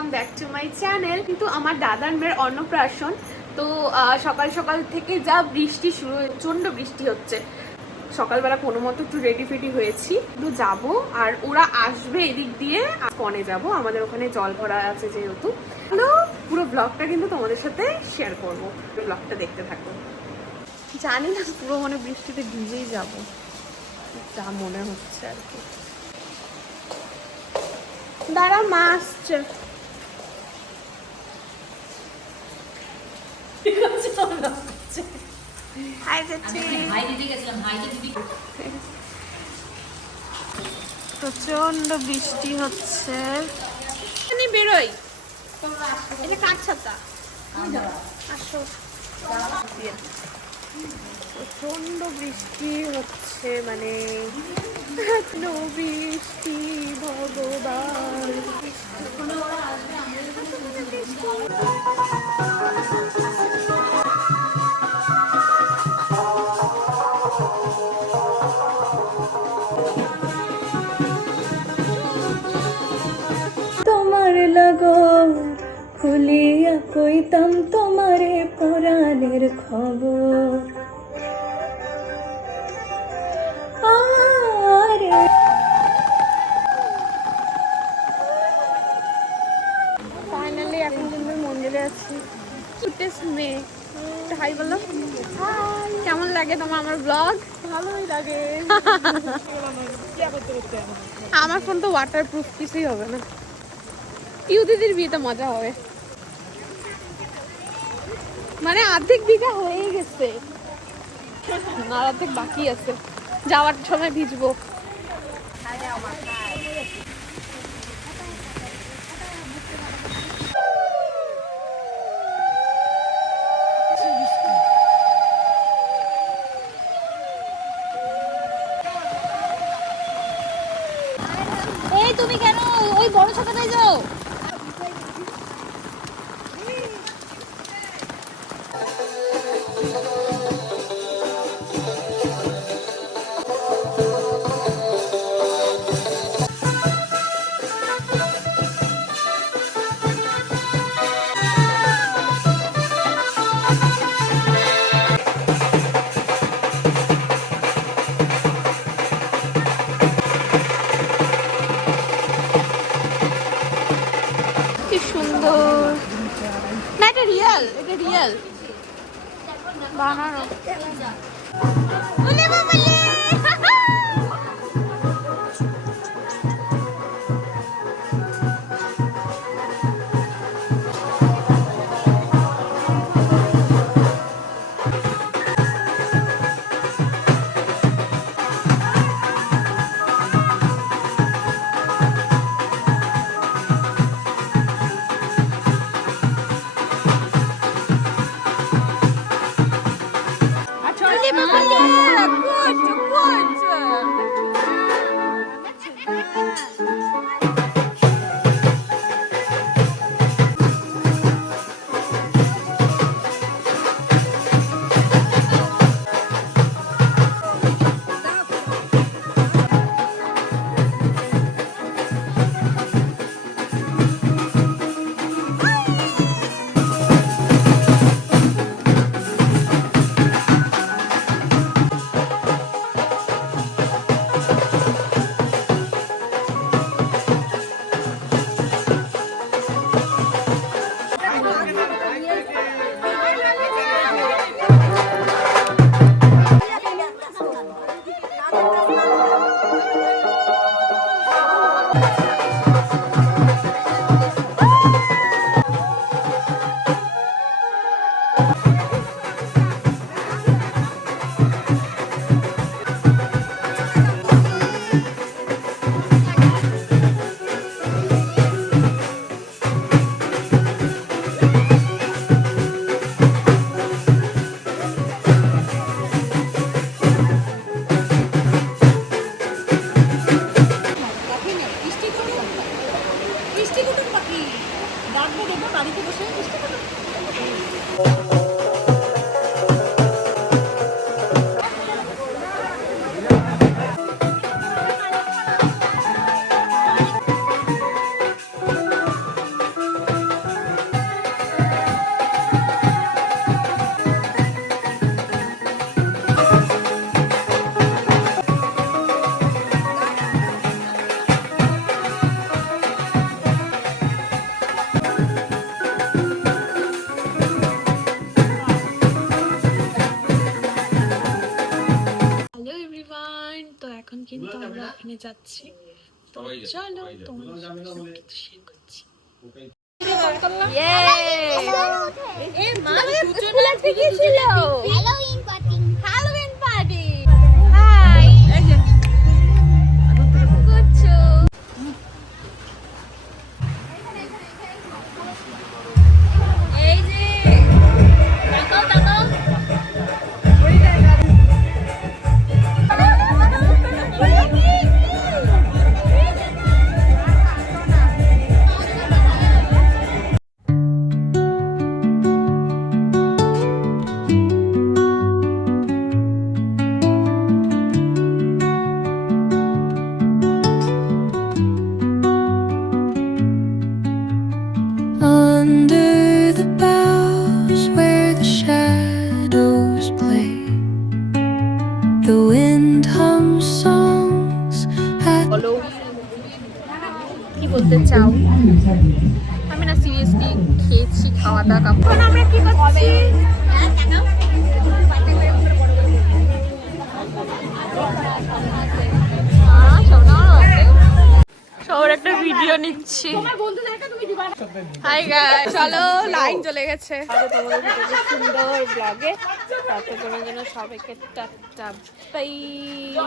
Welcome back to my channel. কিন্তু আমার দাদার মেয়ের অন্নপ্রাশন, তো সকাল সকাল থেকে যা বৃষ্টি শুরু, প্রচণ্ড বৃষ্টি হচ্ছে। সকালবেলা কোনো মতো একটু রেডি ফেডি হয়েছি, একটু যাবো আর ওরা আসবে এদিক দিয়ে, কনে যাব, আমাদের ওখানে জল ভরা আছে যেহেতু। তো পুরো ব্লগটা কিন্তু তোমাদের সাথে শেয়ার করবো, ব্লগটা দেখতে থাকো। জানি না পুরো মানে বৃষ্টিতে ভিজেই যাব, যা মনে হচ্ছে আর কি। দাঁড়া, মা আসছে। প্রচন্ড বৃষ্টি হচ্ছে, বেরোই। এটা কার ছাতা? আসো। প্রচন্ড বৃষ্টি হচ্ছে, মানে বৃষ্টি ভগবান। তোমার লাগো খুলিয়া কইতাম তোমারে পরাণের খবর। আরে ফাইনালি এখন কিন্তু মন্দিরে আছি। কিউটেস্ট মেয়ে, হাই বলো। কেমন লাগে তোমার আমার ব্লগ? ভালোই লাগে। আমার ফোন তো ওয়াটার প্রুফ, কিছুই হবে না। ইউ দিদির বিয়েতে মজা হবে, মানে অর্ধেক ভিজা হয়ে গেছে, আর অর্ধেক বাকি আছে, যাওয়ার সময় ভিজবো। এই তুমি কেন ওই বড় ছাতাটায় যাও? কি সুন্দর না, এটা রিয়েল, এটা রিয়েল বানানো। বলে বাবলে এখন কিন্তু আমরা ওখানে যাচ্ছি, তো চলো তোমাদের সাথে সবকিছু শেয়ার করছি। Halloween party. হাই, কুচ্ছু। এই যে তাকাও তাকাও। Under the boughs where the shadows play, the wind hums songs at বলো কি বলতে চাও? আমি না সিরিয়াসলি খেয়েছি, খাওয়া দাওয়া কাপড়। এখন আমরা কি করছি? সবার একটা ভিডিও নিচ্ছি। হাই গাইস, চলো লাইন চলে গেছে। তোমাদের সাথে সুন্দর ব্লগে ততক্ষণের জন্য সবাইকে টাটা বাই।